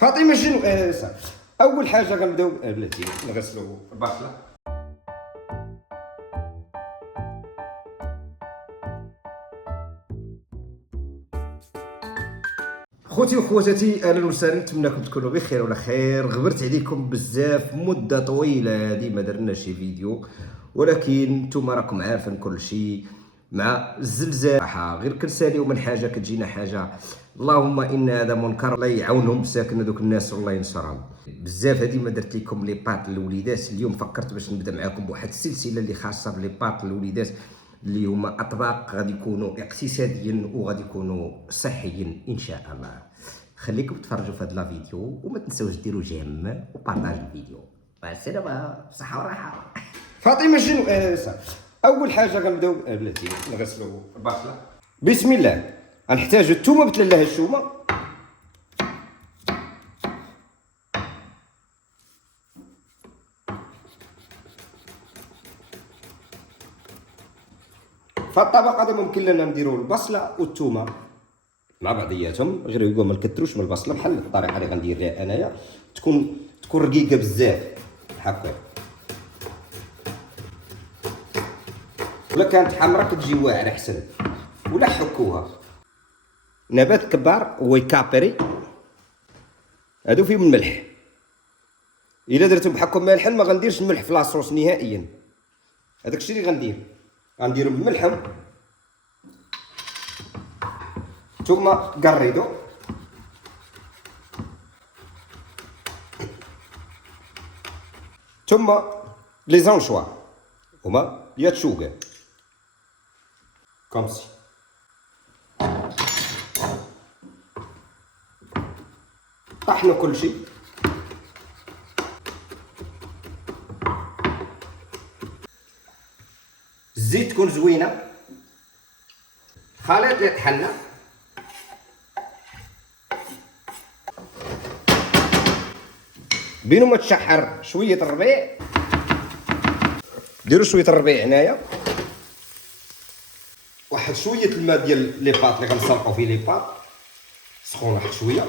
فاطمه شنو اول حاجه غنبداو بلاتي نغسلوا البصله. خوتي وخواتاتي اهلا وسهلا، نتمنىكم تكونوا بخير وعلى خير. غبرت عليكم بزاف مده طويله هذه ما درناش شي فيديو، ولكن نتوما راكم عارفين كل شيء مع الزلزال غير كنساليو من حاجه كتجينا حاجه. اللهم ان هذا منكر، الله يعاونهم ساكن هذوك الناس والله ينصرهم. بزاف هذه ما درت لكم لي بات الوليدات. اليوم فكرت باش نبدا معكم بواحد السلسله اللي خاصه بلي بات الوليدات اللي هما اطباق غادي يكونوا اقتصاديا وغادي يكونوا صحيا ان شاء الله. خليكم تفرجوا في هذا لا فيديو وما تنساوش ديروا جيم وبارطاج الفيديو. مع السلامه، صحه وراحه. فاطمه شنو اول حاجه غنبداو بلاتي نغسلوا البصله. بسم الله. غنحتاجوا الثومه بتلالها الشومه، فالطبق هذا ممكن لنا نديروا البصله والثومه مع بعضياتهم، غير هو ما نكثروش من البصله بحال الطريقه اللي غندير لها انايا، تكون رقيقه بزاف هكا. ولا كانت حمراء كتجي واعره احسن، ولا حكوها. نبات كبار ويكابري هادو فيهم الملح، الا درتو بحالكم مالحين ما غنديرش الملح في لاصوص نهائيا. هذاك الشيء اللي غنديرو بملحهم ثم قريدو ثم لي زانشوا هما ياتشوغا كومسي. طحنوا كل شيء. الزيت تكون زوينه، خليط اللي طحنا بينو ما تشحر شويه الربيع. ديروا شويه الربيع هنايا، واحد شويه الماء ديال لي باط اللي غنسلقوا فيه لي باط سخون واحد شويه.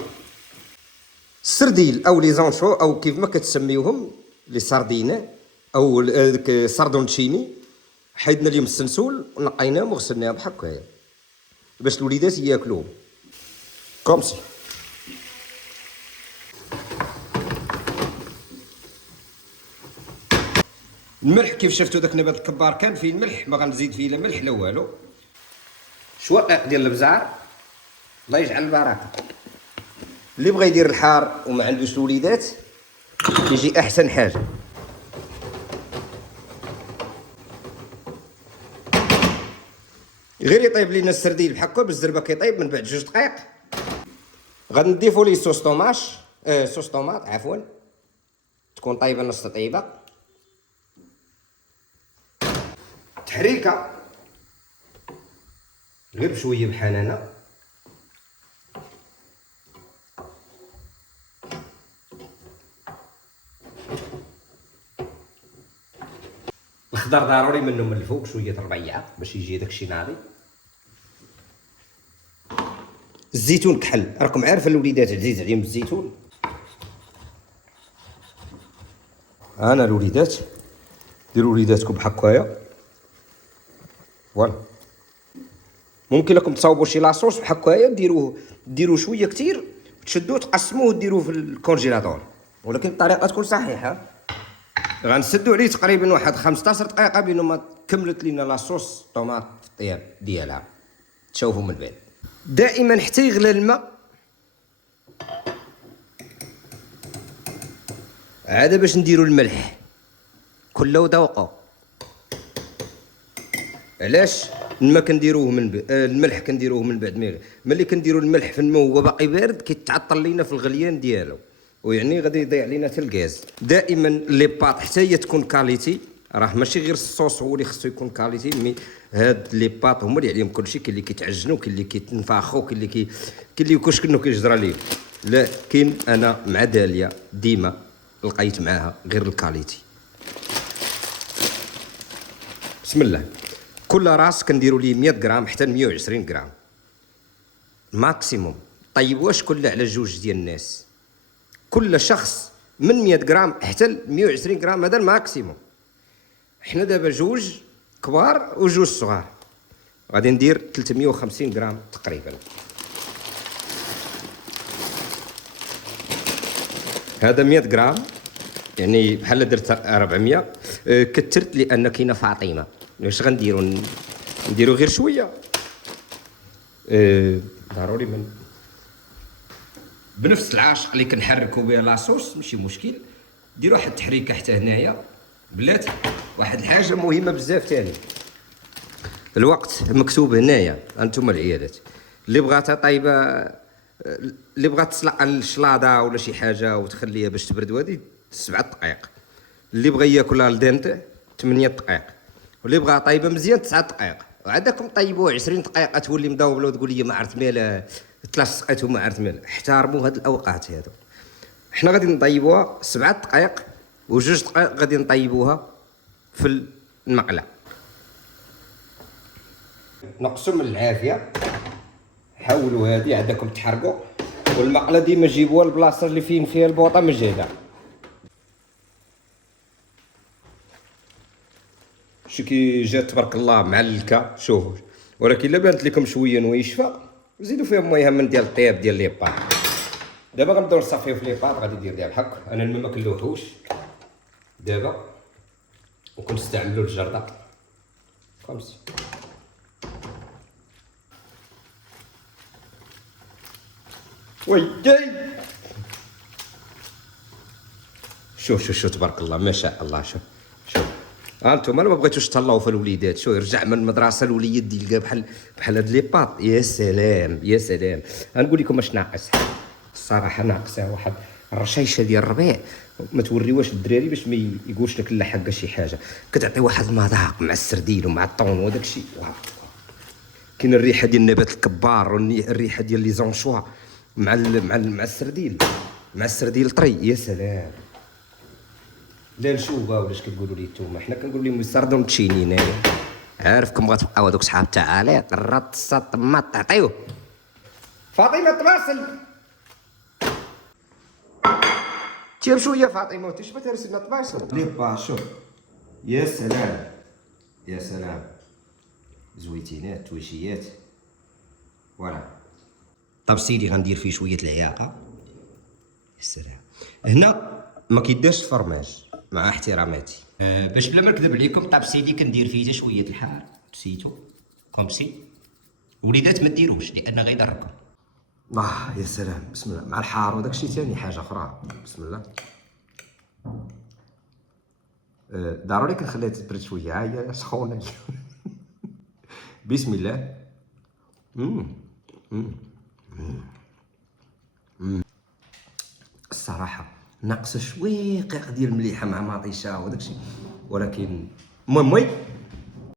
السرديل او لي زانشو او كيف ما كتسميوهم لي ساردين او داك ساردونتشيني، حيدنا اليوم السنسول ونقيناهم وغسلناهم بحال هكايا باش الوليدات ياكلوهم كومسي. الملح كيف شفتوا داك النبات الكبار كان فيه الملح، ما غنزيد فيه لا ملح لا والو. شوائق ديال البزار، الله يجعل البركه. اللي بغى يدير الحار وما عندوش الوليدات يجي احسن حاجه. غير يطيب لينا السرديل بحال هكا بالزربه، كيطيب من بعد 2 دقائق غنضيفوا ليه صوص طوماش صوص طوماط عفوا، تكون طايبه نص طيبه. تحريكه غير بشويه بحنانه. الخضر ضروري منه من الفوق شويه الربيعه باش يجي داكشي ناضي. الزيتون كحل، راكم عارفين الوليدات عزيز عليهم الزيتون. انا الوليدات ديروا وليداتكم بحال هكايا فوالا. ممكن لكم تصاوبوا شي لاصوص بحال هكايا، ديروه شويه كتير، تشدوه تقسموه وديروه في الكونجيلاتور، ولكن الطريقه تكون صحيحه. غنسدوا عليه تقريبا واحد 15 دقيقه بين ما كملت لينا لاصوص طوماط في الطياب ديالها. تشوفوا من بعد دائما حتى يغلى الماء عاد باش نديروا الملح كل وذوقه. علاش الماء كنديروه الملح كنديروه من بعد ملي كنديروا الملح في الماء وهو باقي بارد كيتعطل لينا في الغليان ديالو، ويعني غادي يضيع لينا حتى الغاز. دائما لي باط حتى هي تكون كاليتي، راه ماشي غير الصوص هو اللي خصو يكون كاليتي، مي هاد لي باط هما اللي عليهم كلشي. كاين اللي كيتعجنوا، كاين اللي كيتنفخوا، كاين اللي كشكنو كيجرى ليه. لكن انا مع داليا ديما لقيت معاها غير الكاليتي. بسم الله. كل راس كنديروا ليه 100 غرام حتى 120 غرام ماكسيموم. طيبوش كله على 2 ديال الناس. كل شخص من 100 غرام حتى ل 120 غرام، هذا الماكسيموم. حنا دابا جوج كبار وجوج صغار، غادي ندير 350 غرام تقريبا. هذا 100 غرام، يعني بحال درت 400. كثرت لان كاينه فاطمه. واش غنديروا؟ نديروا غير شويه. ضروري من بنفس العاشق اللي كنحركوا بها لاصوص، ماشي مشكل. ديروا واحد التحريكه حتى هنايا. بلاتي واحد الحاجه مهمه بزاف ثاني، الوقت مكتوب هنايا. انتم العيالات اللي بغاتها طايبه، اللي بغات تسلق الشلاضه ولا شي حاجه وتخليها باش تبرد، وهذه 7 دقائق. اللي بغى ياكلها الدنت 8 دقائق، واللي بغى طايبه مزيان 9 دقائق. وعندكم طيبوه 20 دقيقه تولي مدوبله وتقول لي ما عرفت مالها 3 سقيت وما عرفت مالها. احترموا هاد الاوقات هادو. حنا غادي نطيبوها 7 دقائق، وجوج دقائق غادي نطيبوها في المقله. نقصوا من العافيه، حاولوا هادي عندكم تحرقوا. والمقله ديما جيبوها البلاصه اللي فيها البوطه مجهده. شي كي جات تبارك الله معلكه، شوفوا. ولكن الا بانت لكم شويه نويشفه زيدوا فيها ميه من ديال الطياب ديال لي بار. دابا غنبداو نصافيو في لي بار. غادي ندير ديال الحك. انا الماء ما كنلوحوش دابا، وكنستعملوا الجرده خمس. وياي شوف تبارك الله ما شاء الله. شوف انتم ما بغيتوش تهلاو في الوليدات. شو يرجع من المدرسه الوليد يلقى بحال هاد لي باط. يا سلام يا سلام. غنقول لكم اش ناقص. الصراحه ناقصه واحد الرشيشه ديال الربيع. ما توريوهاش للدراري باش ما يقولش لك لا حقه شي حاجه. كتعطي واحد المذاق مع السردين ومع الطون وداك الشيء. كاين الريحه ديال النبات الكبار والريحه ديال لي زونشوا مع السردين، مع السردين الطري. يا سلام. لا نشوفها ولاش كتقولوا لي نتوما؟ حنا كنقول لهم سردون تشينين. عارفكم غتبقاو هذوك صحاب تعاليق الرط السط ما تعطيوه. فاطمه تواصل تير شويه. فاطمه وتش ما ترسلنا تواصل لي با. شوف يا سلام يا سلام. زويتينات تويشيات. فوالا. طب سيدي غندير فيه شويه العياقه. السلام. هنا ما كيداش الفرماج مع احتراماتي. باش بلا ما نكذب عليكم، طاب سيدي كندير فيه حتى شويه الحار. نسيتو كومسي. وليدات ما ديروش لان غيضركم. يا سلام. بسم الله. مع الحار وداك الشيء ثاني حاجه اخرى. بسم الله. ضروري كنخليها تبرد شويه. هي سخونه. بسم الله. الصراحه ناقصه شويقيق ديال المليحه مع مطيشه وداك الشيء، ولكن المهم